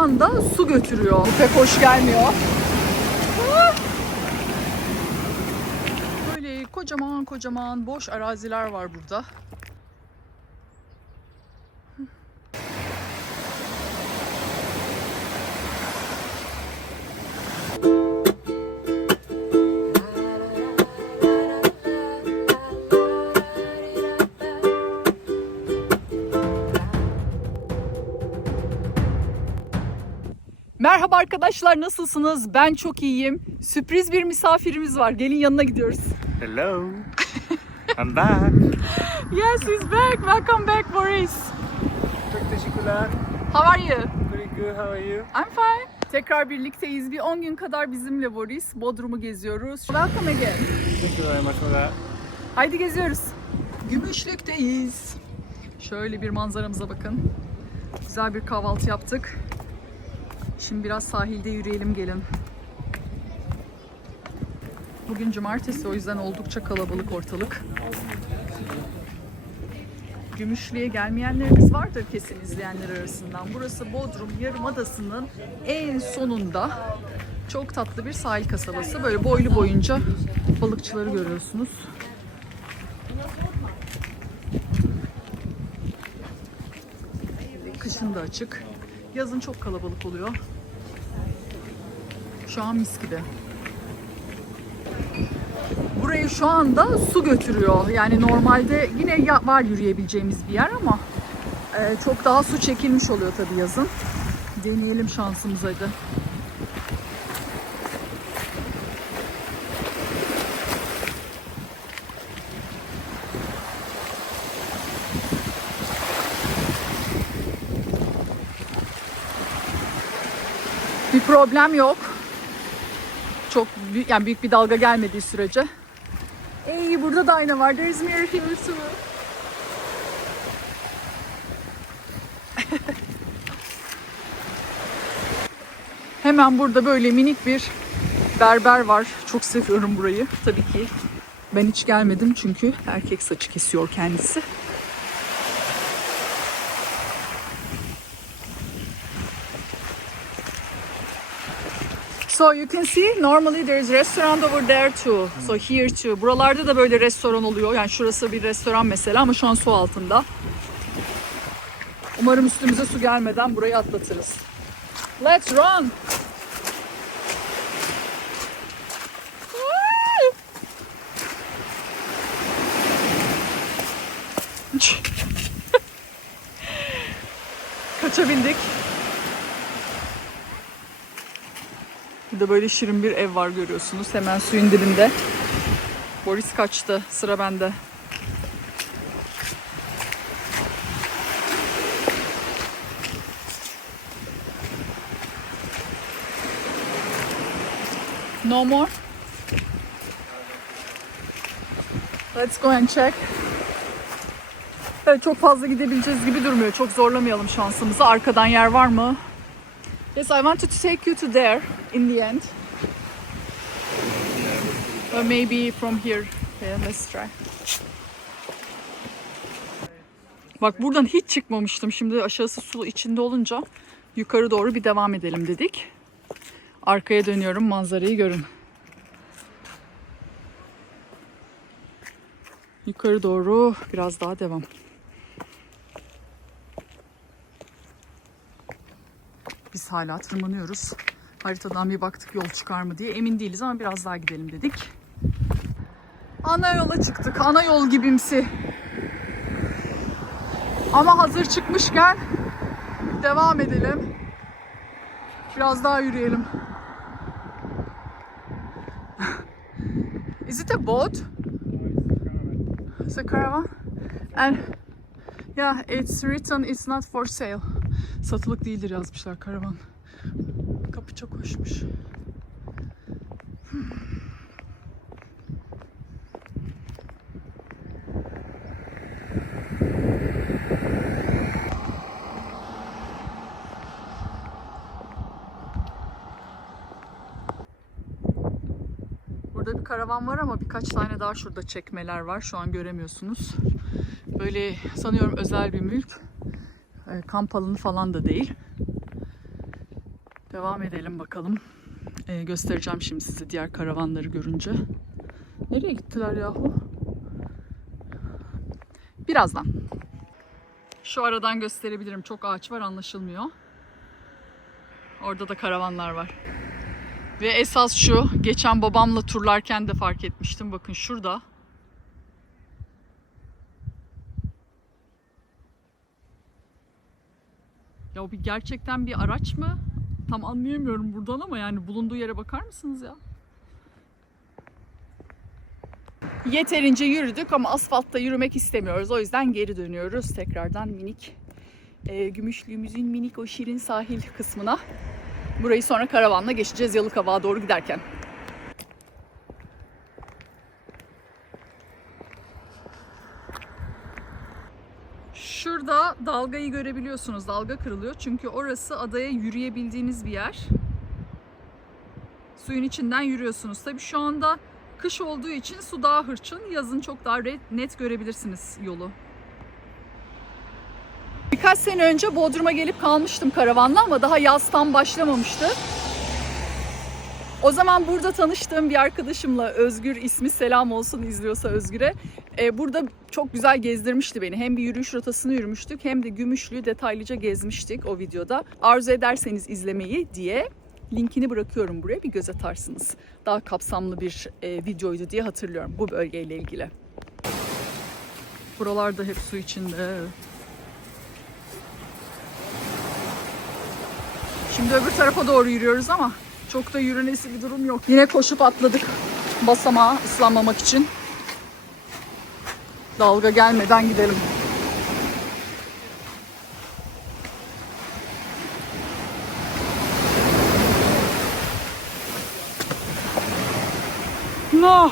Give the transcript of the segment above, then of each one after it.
anda su götürüyor. Bu pek hoş gelmiyor. Böyle kocaman kocaman boş araziler var burada. Merhaba arkadaşlar, nasılsınız? Ben çok iyiyim. Sürpriz bir misafirimiz var. Gelin yanına gidiyoruz. Hello. I'm back. Yes, he's back. Welcome back, Boris. Çok teşekkürler. How are you? Pretty good. How are you? I'm fine. Tekrar birlikteyiz. Bir 10 gün kadar bizimle Boris. Bodrum'u geziyoruz. Welcome again. Thank you very much for that. Haydi geziyoruz. Gümüşlük'teyiz. Şöyle bir manzaramıza bakın. Güzel bir kahvaltı yaptık. Şimdi biraz sahilde yürüyelim, gelin. Bugün cumartesi, o yüzden oldukça kalabalık ortalık. Gümüşlü'ye gelmeyenleriniz vardır kesin izleyenler arasından. Burası Bodrum Yarımadası'nın en sonunda. Çok tatlı bir sahil kasabası. Böyle boylu boyunca balıkçıları görüyorsunuz. Kışın da açık. Yazın çok kalabalık oluyor. Şu an mis gibi. Burayı şu anda su götürüyor. Yani normalde yine var yürüyebileceğimiz bir yer ama çok daha su çekilmiş oluyor tabii yazın. Deneyelim şansımızı hadi. Bir problem yok. Çok yani büyük bir dalga gelmediği sürece. Ey, burada da ayna var. There's mirror here too. Hemen burada böyle minik bir berber var. Çok seviyorum burayı. Tabii ki ben hiç gelmedim çünkü erkek saçı kesiyor kendisi. So you can see normally there is restaurant over there too. So here too. Buralarda da böyle restoran oluyor. Yani şurası bir restoran mesela ama şu an su altında. Umarım üstümüze su gelmeden burayı atlatırız. Let's run. Kaçabildik. Burada böyle şirin bir ev var, görüyorsunuz. Hemen suyun dibinde. Boris kaçtı. Sıra bende. No more. Let's go and check. Evet, çok fazla gidebileceğiz gibi durmuyor. Çok zorlamayalım şansımızı. Arkadan yer var mı? Yes, I wanted to take you to there in the end. Or maybe from here. Yeah, let's try. Bak, buradan hiç çıkmamıştım. Şimdi aşağısı su içinde olunca yukarı doğru bir devam edelim dedik. Arkaya dönüyorum, manzarayı görün. Yukarı doğru biraz daha devam. Biz hala tırmanıyoruz. Haritadan bir baktık yol çıkar mı diye. Emin değiliz ama biraz daha gidelim dedik. Ana yola çıktık. Ana yol gibimsi. Ama hazır çıkmışken devam edelim. Biraz daha yürüyelim. Is it a boat? It's a caravan. And yeah, it's written it's not for sale. Satılık değildir yazmışlar, karavan. Kapı çok hoşmuş. Burada bir karavan var ama birkaç tane daha şurada çekmeler var. Şu an göremiyorsunuz. Böyle sanıyorum özel bir mülk. Kamp alanı falan da değil. Devam edelim bakalım. Göstereceğim şimdi size diğer karavanları görünce. Nereye gittiler yahu? Birazdan. Şu aradan gösterebilirim. Çok ağaç var, anlaşılmıyor. Orada da karavanlar var. Ve esas şu, geçen babamla turlarken de fark etmiştim. Bakın şurada. Ya o gerçekten bir araç mı? Tam anlayamıyorum buradan ama yani bulunduğu yere bakar mısınız ya? Yeterince yürüdük ama asfaltta yürümek istemiyoruz. O yüzden geri dönüyoruz. Tekrardan minik Gümüşlüğümüzün minik o şirin sahil kısmına. Burayı sonra karavanla geçeceğiz Yalıkavak'a doğru giderken. Şurada dalgayı görebiliyorsunuz. Dalga kırılıyor. Çünkü orası adaya yürüyebildiğiniz bir yer. Suyun içinden yürüyorsunuz. Tabii şu anda kış olduğu için su daha hırçın. Yazın çok daha net görebilirsiniz yolu. Birkaç sene önce Bodrum'a gelip kalmıştım karavanla ama daha yaz tam başlamamıştı. O zaman burada tanıştığım bir arkadaşımla, Özgür ismi, selam olsun izliyorsa Özgür'e. Burada çok güzel gezdirmişti beni. Hem bir yürüyüş rotasını yürümüştük hem de Gümüşlü'yü detaylıca gezmiştik o videoda. Arzu ederseniz izlemeyi diye linkini bırakıyorum buraya, bir göz atarsınız. Daha kapsamlı bir videoydu diye hatırlıyorum bu bölgeyle ilgili. Buralar da hep su içinde. Şimdi öbür tarafa doğru yürüyoruz ama çok da yürünesi bir durum yok. Yine koşup atladık basamağa ıslanmamak için. Dalga gelmeden gidelim. No.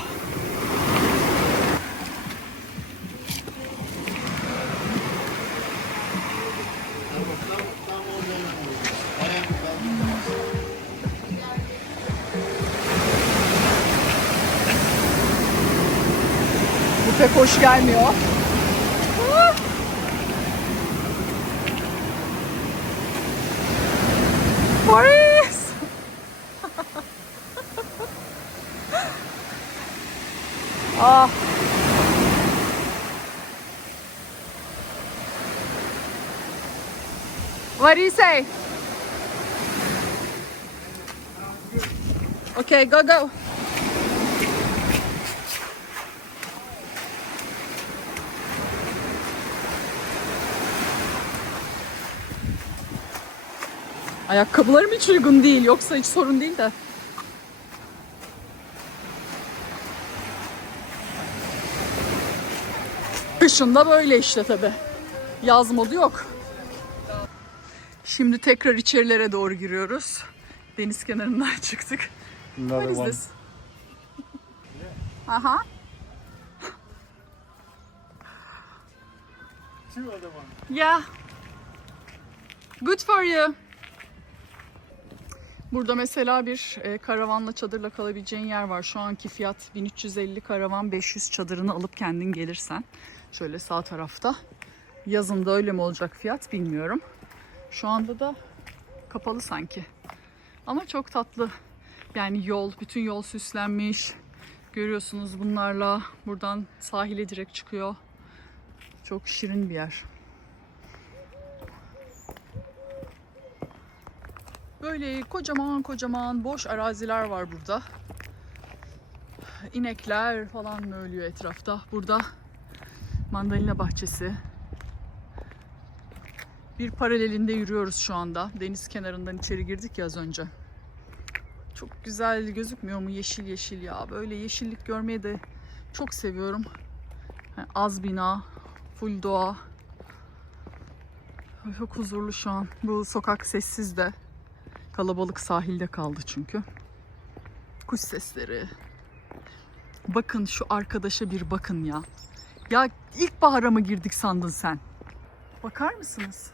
Bu pek hoş gelmiyor. Paris! Ah. What do you say? Okay, go go. Ayakkabılarım hiç uygun değil. Yoksa hiç sorun değil de. Kışın da böyle işte tabii. Yaz modu yok. Şimdi tekrar içerilere doğru giriyoruz. Deniz kenarından çıktık. What is this? Aha. Yeah. Good for you. Burada mesela bir karavanla, çadırla kalabileceğin yer var. Şu anki fiyat 1350 karavan, 500 çadırını alıp kendin gelirsen. Şöyle sağ tarafta. Yazında öyle mi olacak fiyat bilmiyorum. Şu anda da kapalı sanki. Ama çok tatlı. Yani yol, bütün yol süslenmiş. Görüyorsunuz bunlarla. Buradan sahile direkt çıkıyor. Çok şirin bir yer. Böyle kocaman kocaman boş araziler var burada. İnekler falan ölüyor etrafta. Burada mandalina bahçesi. Bir paralelinde yürüyoruz şu anda. Deniz kenarından içeri girdik ya az önce. Çok güzel gözükmüyor mu? Yeşil yeşil ya. Böyle yeşillik görmeyi de çok seviyorum. Yani az bina, full doğa. Çok huzurlu şu an. Bu sokak sessiz de. Kalabalık sahilde kaldı çünkü. Kuş sesleri. Bakın şu arkadaşa bir bakın ya. Ya ilkbahara mı girdik sandın sen? Bakar mısınız?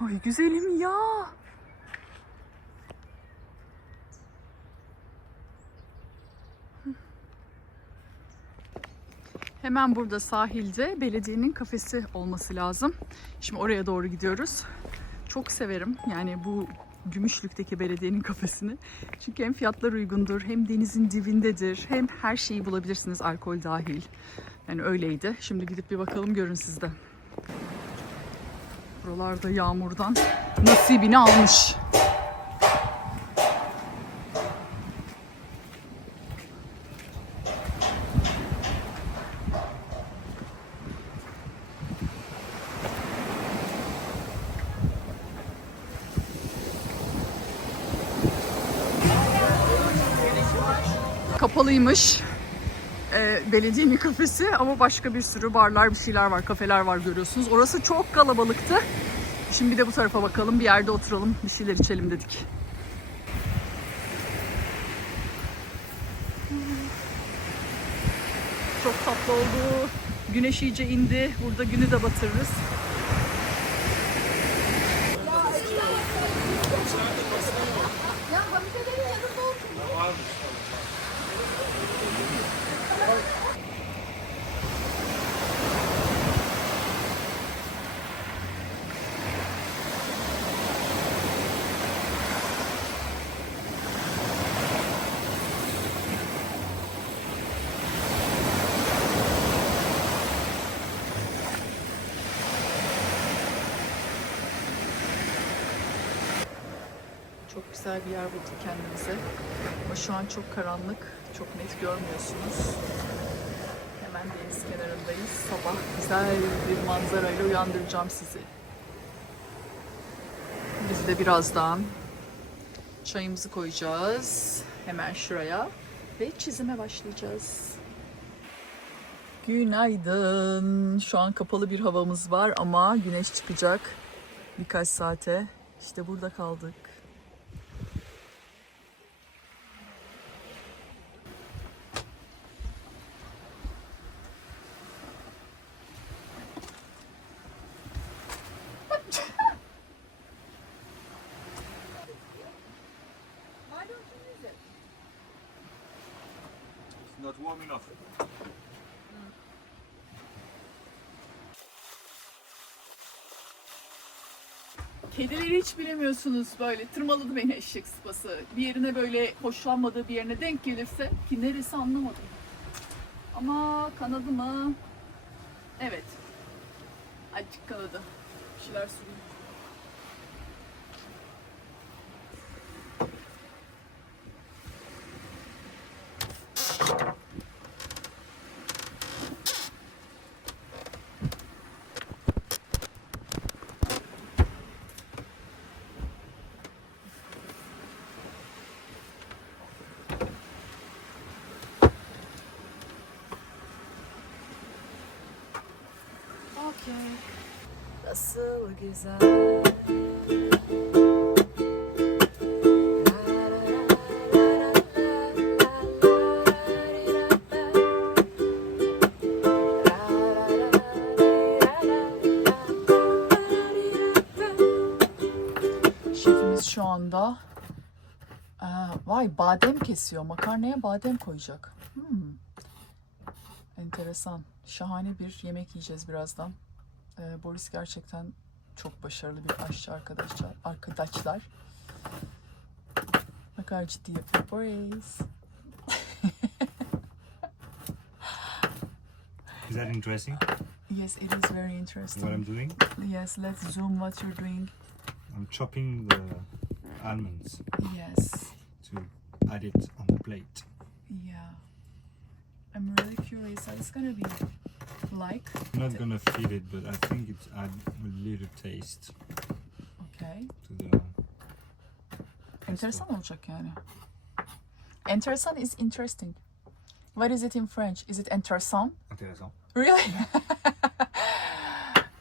Ay güzelim ya. Hemen burada sahilde belediyenin kafesi olması lazım. Şimdi oraya doğru gidiyoruz. Çok severim yani bu Gümüşlük'teki belediyenin kafesini. Çünkü hem fiyatlar uygundur, hem denizin dibindedir, hem her şeyi bulabilirsiniz alkol dahil. Yani öyleydi. Şimdi gidip bir bakalım, görün siz de. Buralarda yağmurdan nasibini almış. Kapalıymış belediyenin kafesi ama başka bir sürü barlar, bir şeyler var, kafeler var görüyorsunuz. Orası çok kalabalıktı. Şimdi bir de bu tarafa bakalım, bir yerde oturalım, bir şeyler içelim dedik. Çok tatlı oldu. Güneş iyice indi. Burada günü de batırırız. Çok güzel bir yer bulduk kendimize. Ama şu an çok karanlık, çok net görmüyorsunuz. Hemen deniz kenarındayız. Sabah güzel bir manzarayla uyandıracağım sizi. Biz de birazdan çayımızı koyacağız. Hemen şuraya ve çizime başlayacağız. Günaydın. Şu an kapalı bir havamız var ama güneş çıkacak birkaç saate. İşte burada kaldık. Not warm enough. Kedileri hiç bilemiyorsunuz, böyle tırmaladı beni eşek sıpası. Bir yerine böyle hoşlanmadığı bir yerine denk gelirse, ki neresi anlamadım. Ama kanadı mı? Evet. Azıcık kanadı. Bir şeyler süreyim. Okay. Nasıl güzel. Şefimiz şu anda vay badem kesiyor. Makarnaya badem koyacak. Enteresan. Şahane bir yemek yiyeceğiz birazdan. Boris gerçekten çok başarılı bir aşçı arkadaşlar. Ne kadar ciddi yapıyor Boris. Is that interesting? Yes, it is very interesting. What I'm doing? Yes, let's zoom what you're doing. I'm chopping the almonds Yes, to add it on the plate. yeah. I'm really curious how it's gonna be like. I'm not gonna feed it, but I think it's add a little taste Okay. to the. Enteresan olacak yani. Enteresan is interesting. What is it in French? Is it intéressant? Intéressant. Really?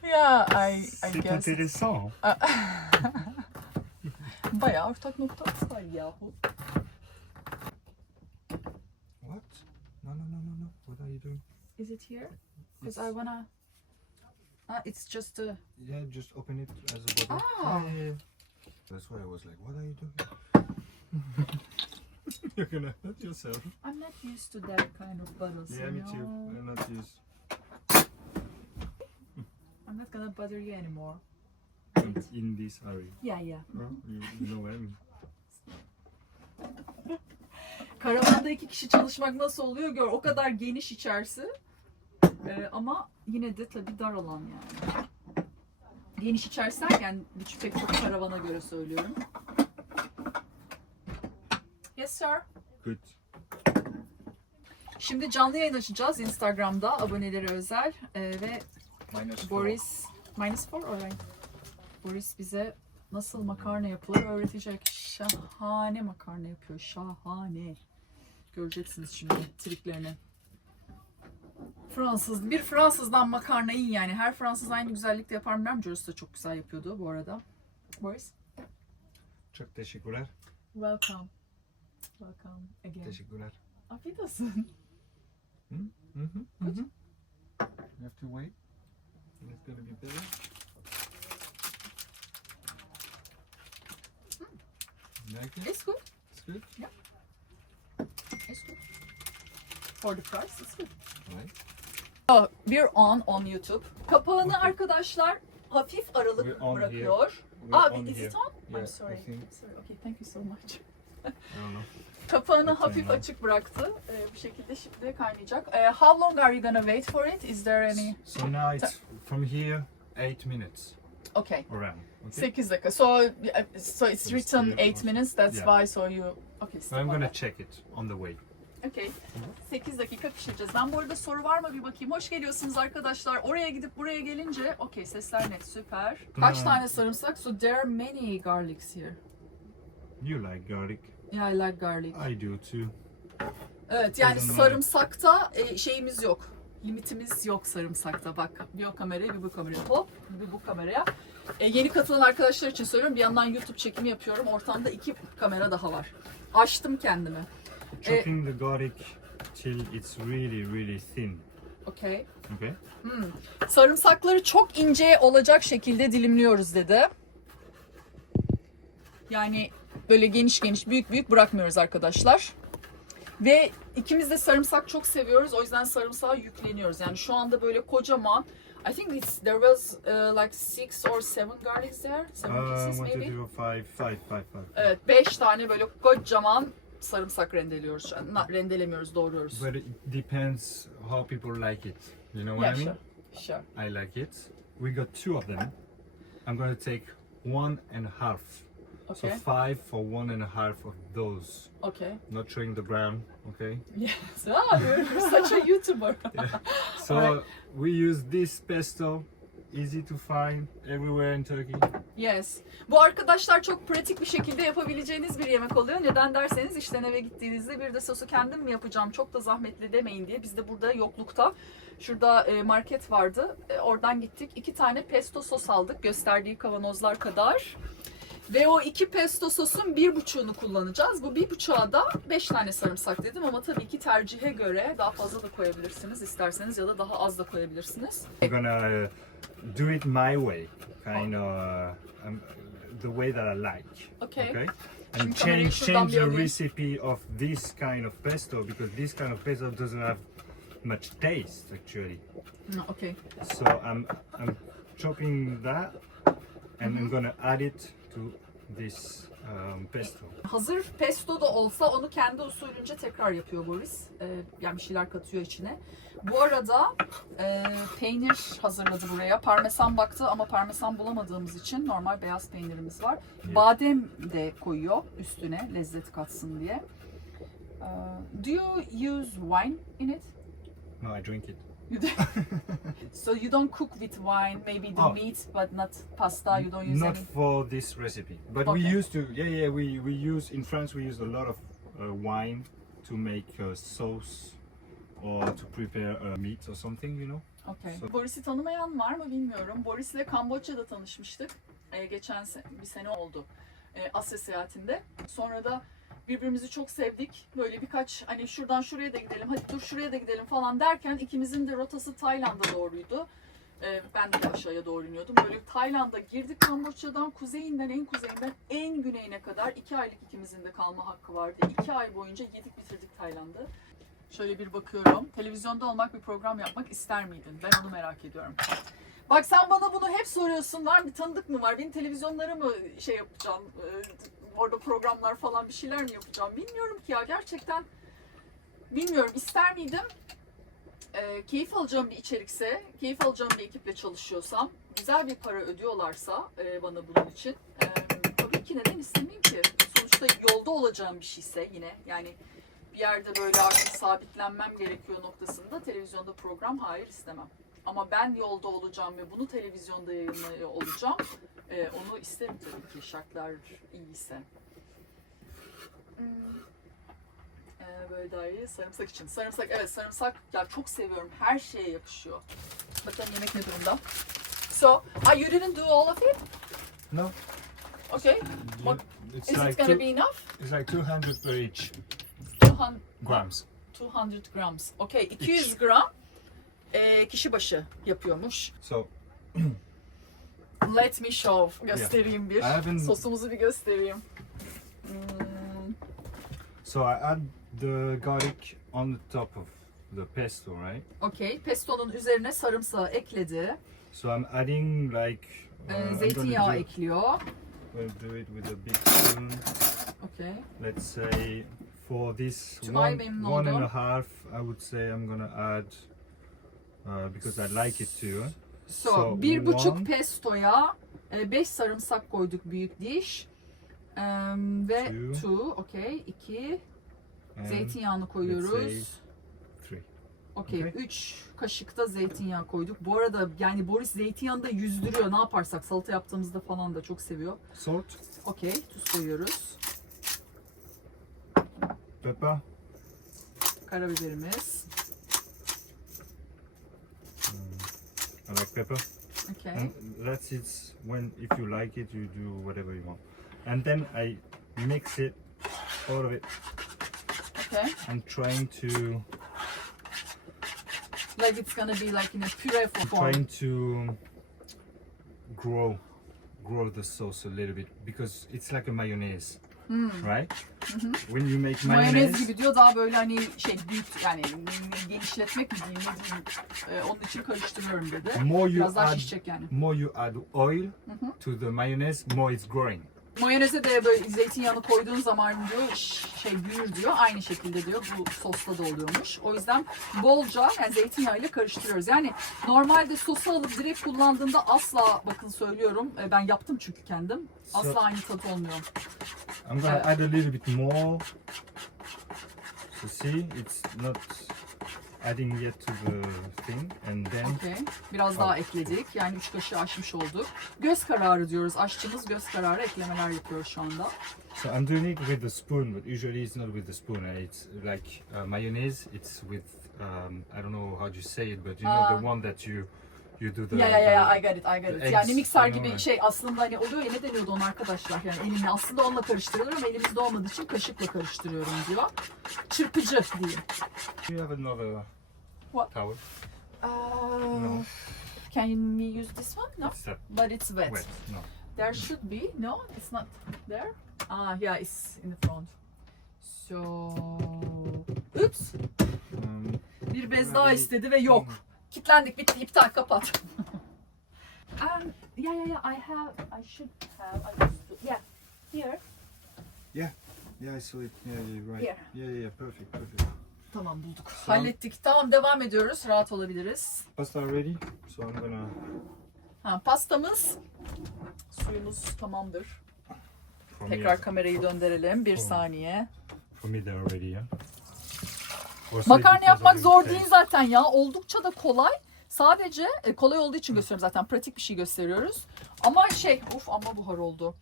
Yeah, I C'est guess. intéressant. Bayağı ortak noktamız var yahu. What? No, no, no, no, no. What are you doing? Is it here? Because I wanna... it's just a... Yeah, just open it as a bottle. Ah. Yeah, yeah, yeah. That's why I was like, what are you doing? You're gonna hurt yourself. I'm not used to that kind of bottles, Yeah, you me know? too. I'm not used. I'm not gonna bother you anymore. It's in this area. Yeah, yeah. You know what I mean? Karavanda 2 kişi çalışmak nasıl oluyor gör. O kadar geniş içerisi. Ama yine de tabii dar alan yani. Geniş içerisi derken pek çok karavana göre söylüyorum. Yes sir. Good. Şimdi canlı yayın açacağız Instagram'da abonelere özel ve Boris -4 alright. Boris bize nasıl makarna yapılır öğretecek. Şahane makarna yapıyor. Şahane. Göreceksiniz şimdi triklerini. Bir Fransızdan makarna yiyin yani. Her Fransız aynı güzellikte yapar mı bilmiyorum. Joris de çok güzel yapıyordu bu arada. Boris. Çok teşekkürler. Welcome. Welcome again. Teşekkürler. Afiyet olsun. You have to wait. It's gonna be better. Like it? It's good. It's good. It's good. For the price, it's good. Right. Oh, we're on YouTube. Kapağını arkadaşlar hafif aralık We're on bırakıyor. We're on Is here. it on? Yeah, I'm sorry. I think. Sorry. Okay, thank you so much. I don't know. Kapağını Okay, hafif no. açık bıraktı. Bu şekilde şimdi kaynayacak. How long are you gonna wait for it? Is there any? So now it's from here 8 minutes Okay. around. Okay. 8 dakika. So it's written Still 8 minutes. That's Yeah. why. So you. Okay. So I'm gonna check it on the way. Okay. 8 dakika pişireceğiz. Ben bu arada soru var mı bir bakayım. Hoş geliyorsunuz arkadaşlar. Oraya gidip buraya gelince okey sesler net süper. Kaç tane sarımsak? So there are many garlics here. You like garlic? Yeah, I like garlic. I do too. Evet yani Doesn't sarımsakta şeyimiz yok. Limitimiz yok sarımsakta. Bak bir o kameraya bir bu kameraya. Hop bir bu kameraya. Yeni katılan arkadaşlar için söylüyorum. Bir yandan YouTube çekimi yapıyorum. Ortamda 2 kamera daha var. Açtım kendimi. Chopping the garlic till it's really thin. Okay. Okay. Sarımsakları çok ince olacak şekilde dilimliyoruz dedi. Yani böyle geniş büyük bırakmıyoruz arkadaşlar. Ve ikimiz de sarımsak çok seviyoruz. O yüzden sarımsağa yükleniyoruz. Yani şu anda böyle kocaman. I think there was like 6 or 7 garlics there. 7 pieces 1, 2, maybe. 3, 4, 5. Evet 5 tane böyle kocaman sarımsak rendeliyoruz. Rendelemiyoruz, doğruyoruz. But it depends how people like it. You know Yeah, what I mean? sure. I like it. We got 2 of them. I'm going to take 1.5. So Okay. 5 for 1.5 of those. Okay. Not showing the brown, okay? Yes. You're such a YouTuber. So Alright. we use this pesto. Easy to find everywhere in Turkey. Yes. Bu arkadaşlar çok pratik bir şekilde yapabileceğiniz bir yemek oluyor. Neden derseniz işten eve gittiğinizde bir de sosu kendim mi yapacağım çok da zahmetli demeyin diye. Biz de burada yoklukta şurada market vardı. Oradan gittik. 2 tane pesto sos aldık. Gösterdiği kavanozlar kadar. Ve o 2 pesto sosun 1,5'unu kullanacağız. Bu 1,5'a da 5 tane sarımsak dedim ama tabii ki tercihe göre daha fazla da koyabilirsiniz isterseniz ya da daha az da koyabilirsiniz. I'm gonna do it my way, kind of the way that I like. Okay. Okay. Şimdi And kamerayı şuradan change bir the alayım. recipe of this kind of pesto because this kind of pesto doesn't have much taste actually. Okay. So I'm chopping that and I'm gonna add it to this pesto. Hazır pesto da olsa onu kendi usulünce tekrar yapıyor Boris. Yani bir şeyler katıyor içine. Bu arada peynir hazırladı buraya. Parmesan baktı ama parmesan bulamadığımız için normal beyaz peynirimiz var. Badem de koyuyor üstüne lezzet katsın diye. Do you use wine in it? No, I drink it. So you don't cook with wine, maybe the Oh. meat, but not pasta. You don't use Not any. for this recipe, but Okay. we used to. We use in France. We use a lot of wine to make sauce or to prepare meat or something. You know. Okay. So- Boris'i tanımayan var mı bilmiyorum. Boris'le Kamboçya'da tanışmıştık. Geçen bir sene oldu. Asya seyahatinde. Sonra da birbirimizi çok sevdik. Böyle birkaç hani şuradan şuraya da gidelim, hadi dur şuraya da gidelim falan derken ikimizin de rotası Tayland'a doğruydu. Ben de aşağıya doğru iniyordum. Böyle Tayland'a girdik Kamboçya'dan kuzeyinden en güneyine kadar 2 aylık ikimizin de kalma hakkı vardı. 2 ay boyunca yedik bitirdik Tayland'ı. Şöyle bir bakıyorum. Televizyonda olmak, bir program yapmak ister miydin? Ben onu merak ediyorum. Bak sen bana bunu hep soruyorsun. Var bir tanıdık mı var? Beni televizyonlara mı şey yapacağım? Orada programlar falan bir şeyler mi yapacağım? Bilmiyorum ki ya. Gerçekten bilmiyorum. İster miydim? Keyif alacağım bir içerikse, keyif alacağım bir ekiple çalışıyorsam, güzel bir para ödüyorlarsa bana bunun için, tabii ki neden istemeyeyim ki? Sonuçta yolda olacağım bir şeyse yine, yani bir yerde böyle artık sabitlenmem gerekiyor noktasında televizyonda program hayır istemem. Ama ben yolda olacağım ve bunu televizyonda yayınlıyor olacağım, onu isterim tabii ki şartlar iyiyse. Böyle daha iyi. Sarımsak için. Sarımsak, evet sarımsak ya çok seviyorum. Her şeye yakışıyor. Bakalım yemek ne durumda. So, you didn't do all of it? No. Okay. What, It's is like it gonna be enough? It's like 200 per each 200 grams. 200 grams. Okay. 200 gram kişi başı yapıyormuş. So Let me show. Göstereyim bir. I haven't- Sosumuzu bir göstereyim. So I add the garlic on the top of the pesto, right? Okay. Pestonun üzerine sarımsağı ekledi. So I'm adding like I'm Zeytinyağı ekliyor. gonna do it with a big spoon. Okay. Let's say for this Cuma'yı one, memnun one and oldum. a half, I would say I'm gonna add because I like it too. So, So, 1,5 one- pestoya 5 sarımsak koyduk büyük diş. Ve Two. 2, okey, 2 And zeytinyağını let's say koyuyoruz. 3. Okey, okay. 3 kaşık da zeytinyağı koyduk. Bu arada yani Boris zeytinyağını da yüzdürüyor. Ne yaparsak salata yaptığımızda falan da çok seviyor. Salt, Okey, tuz koyuyoruz. pepper, Karabiberimiz. I like pepper. Okey. And that's it. When if you like it, you do whatever you want. And then I mix it, all of it. Okay. I'm trying to Like it's gonna be like in a puree form. trying to grow the sauce a little bit because it's like a mayonnaise, right? When you make Mayonez mayonnaise, gibi diyor, daha böyle hani büyük yani genişletmek mi diyeyim ne diyeyim, onun için karıştırıyorum dedi. more you Biraz daha add, şişecek yani. more you add oil to the mayonnaise, more it's growing. Mayoneze de böyle zeytinyağını koyduğun zaman diyor büyür diyor. Aynı şekilde diyor bu sosla da oluyormuş. O yüzden bolca yani zeytinyağıyla karıştırıyoruz. Yani normalde sosu alıp direkt kullandığında asla, bakın söylüyorum, ben yaptım çünkü kendim. Asla aynı tat olmuyor. I'm gonna add a little bit more. So see, it's not adding yet to the thing, and then Okey. Biraz daha ekledik. Yani 3 kaşığı aşmış olduk. Göz kararı diyoruz. Aşçımız göz kararı eklemeler yapıyor şu anda. so I'm doing it with the spoon, but usually it's not with the spoon. It's like mayonnaise. It's with I don't know how you say it, but you know the one that you do the. Ya I got it. the Yani eggs, mikser you know, gibi and- şey aslında hani oluyor ya, ne deniyordu ona arkadaşlar? Yani elimle aslında onunla karıştırıyorum ama elimizde olmadığı için kaşıkla karıştırıyorum diyor. Çırpıcı diyeyim. Do you have another What? towel? No. Can we use this one? No. It's that But it's wet. wet. No. There should be. No, it's not there. Yeah, it's in the front. So, oops. Bir bez daha istedi ve yok. Kitlendik, bitti, iptal, kapat. I should have. Here. Yeah, I saw it. Yeah, you're right. Here. Yeah, perfect. Tamam, bulduk. Hallettik. Tamam, devam ediyoruz. Rahat olabiliriz. Pasta ready. So I'm gonna. Pastamız, suyumuz tamamdır. For Tekrar me, kamerayı döndürelim. Bir Tamam. saniye. for me they're ready, yeah. Makarna yapmak zor değil zaten ya. Oldukça da kolay. Sadece kolay olduğu için gösteriyorum zaten. Pratik bir şey gösteriyoruz. Ama ama buhar oldu.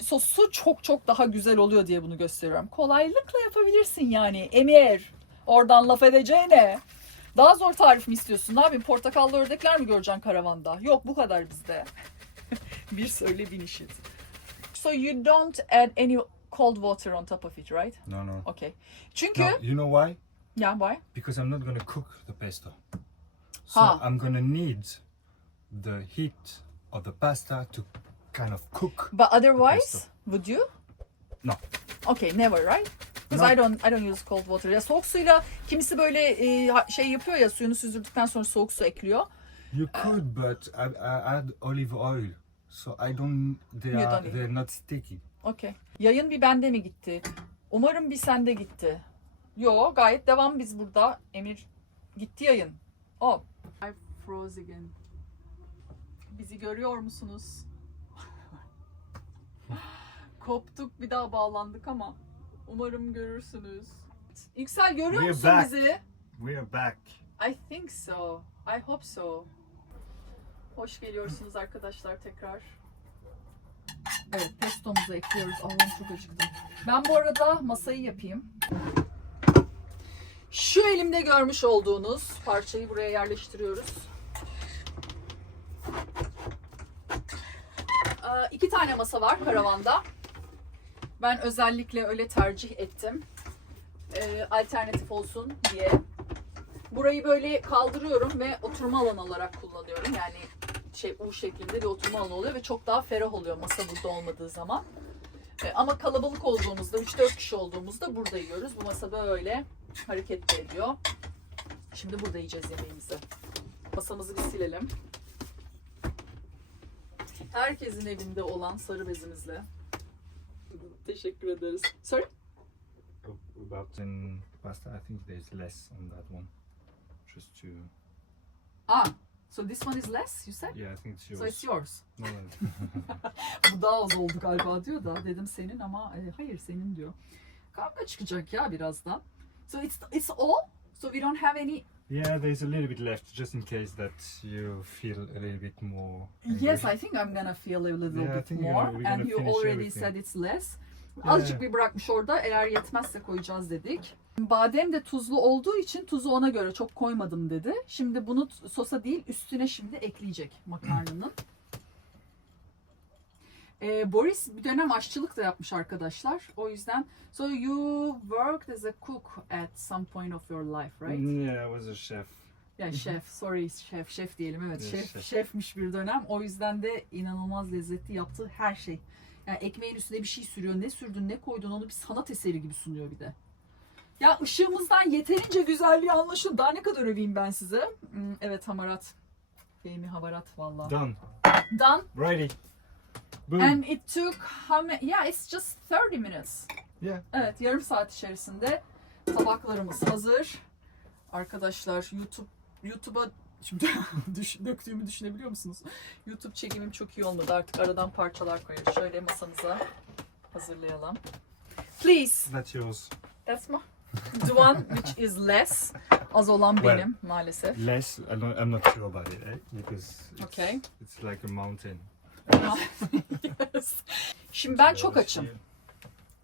Sosu çok daha güzel oluyor diye bunu gösteriyorum. Kolaylıkla yapabilirsin yani. Emir, oradan laf edeceğine. Daha zor tarif mi istiyorsun? Ne yapayım? Portakallı ördekler mi göreceksin karavanda? Yok, bu kadar bizde. Bir söyle bin işit. So you don't add any cold water on top of it, right? No. Okay. Çünkü No, you know why? yeah, why? Because I'm not gonna cook the pesto. So I'm gonna need the heat of the pasta to kind of cook. But otherwise, Pesto. would you? No. Okay, never, right? Because No. I don't use cold water. Ya soğuk suyla kimisi böyle yapıyor ya, suyunu süzdürdükten sonra soğuk su ekliyor. You could, but I add olive oil, so I don't. You don't need. They're not sticky. Okey. Yayın bir bende mi gitti? Umarım bir sende gitti. Yo, gayet devam biz burada. Emir gitti yayın. Oh. I froze again. Bizi görüyor musunuz? Koptuk, bir daha bağlandık ama umarım görürsünüz. Yüksel, görüyor We're musun back. bizi? We're back. I think so. I hope so. Hoş geliyorsunuz arkadaşlar tekrar. Evet, pestomuzu ekliyoruz. Allah'ım çok acıktım. Ben bu arada masayı yapayım. Şu elimde görmüş olduğunuz parçayı buraya yerleştiriyoruz. 2 tane masa var karavanda. Ben özellikle öyle tercih ettim. Alternatif olsun diye. Burayı böyle kaldırıyorum ve oturma alanı olarak kullanıyorum. Yani U şeklinde bir oturma alanı oluyor ve çok daha ferah oluyor masa burada olmadığı zaman. Ama kalabalık olduğumuzda, 3-4 kişi olduğumuzda burada yiyoruz. Bu masa böyle hareket ediyor. Şimdi burada yiyeceğiz yemeğimizi. Masamızı bir silelim. Herkesin evinde olan sarı bezimizle. Teşekkür ederiz. Sorry? About in pasta, I think there's less on that one. Just to. So this one is less, you said? Yeah, I think it's yours. So it's yours. No, Bu daha az oldu galiba diyor da dedim senin ama hayır senin diyor. Kavga çıkacak ya birazdan. So it's all. So we don't have any. yeah, there's a little bit left, just in case that you feel a little bit more. Angry. Yes, I think I'm gonna feel a little Yeah, I bit think more. we're gonna And you finish already everything. said it's less. Yeah. Azıcık bir bırakmış orada. Eğer yetmezse koyacağız dedik. Badem de tuzlu olduğu için tuzu ona göre çok koymadım dedi. Şimdi bunu sosa değil üstüne şimdi ekleyecek makarnanın. Boris bir dönem aşçılık da yapmış arkadaşlar. O yüzden so you worked as a cook at some point of your life, right? Yeah, I was a chef. Ya şef, sorry şef diyelim. Evet, Yes, şef şef. şefmiş bir dönem. O yüzden de inanılmaz lezzetli yaptığı her şey. Yani ekmeğin üstüne bir şey sürüyor. Ne sürdün, ne koydun onu bir sanat eseri gibi sunuyor bir de. Ya ışığımızdan yeterince güzelliği anlaşıldı. Daha ne kadar öveyim ben size. Evet, hamarat. Fehmi hamarat vallahi. Done. Done. Ready. Boom. And it took yeah, it's just 30 minutes. Yeah. Evet, yarım saat içerisinde tabaklarımız hazır. Arkadaşlar YouTube'a şimdi döktüğümü düşünebiliyor musunuz? YouTube çekimim çok iyi olmadı. Artık aradan parçalar koyuyoruz. Şöyle masamıza hazırlayalım. Please. That's yours. That's my the one which is less. Az olan benim maalesef. Less. I'm not sure about it, because Okay. it's like a mountain. Yes. Şimdi ben çok açım.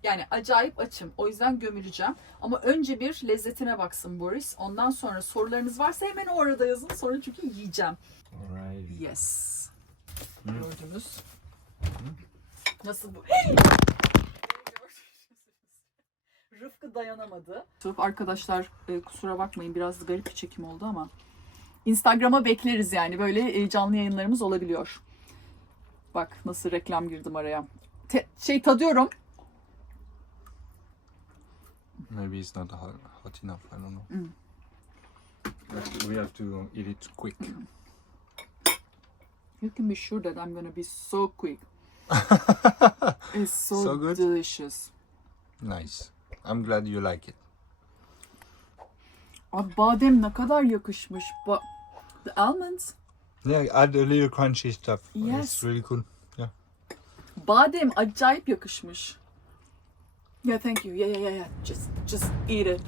Yani acayip açım. O yüzden gömüleceğim. Ama önce bir lezzetine baksın Boris. Ondan sonra sorularınız varsa hemen orada yazın. Sonra çünkü yiyeceğim. Alright. Yes. Gördünüz. Nasıl bu? Rıfkı dayanamadı. Arkadaşlar kusura bakmayın biraz garip bir çekim oldu ama. Instagram'a bekleriz yani. Böyle canlı yayınlarımız olabiliyor. Bak nasıl reklam girdim araya. Tadıyorum. Maybe it's not hot enough. I don't know. But we have to eat it quick. You can be sure that I'm gonna be so quick. It's so good? delicious. Nice. I'm glad you like it. Abi badem ne kadar yakışmış. The almonds. Yeah, add a little crunchy stuff. Yes. It's really cool. Yeah. Badem acayip yakışmış. Yeah, thank you. Yeah. Just eat it.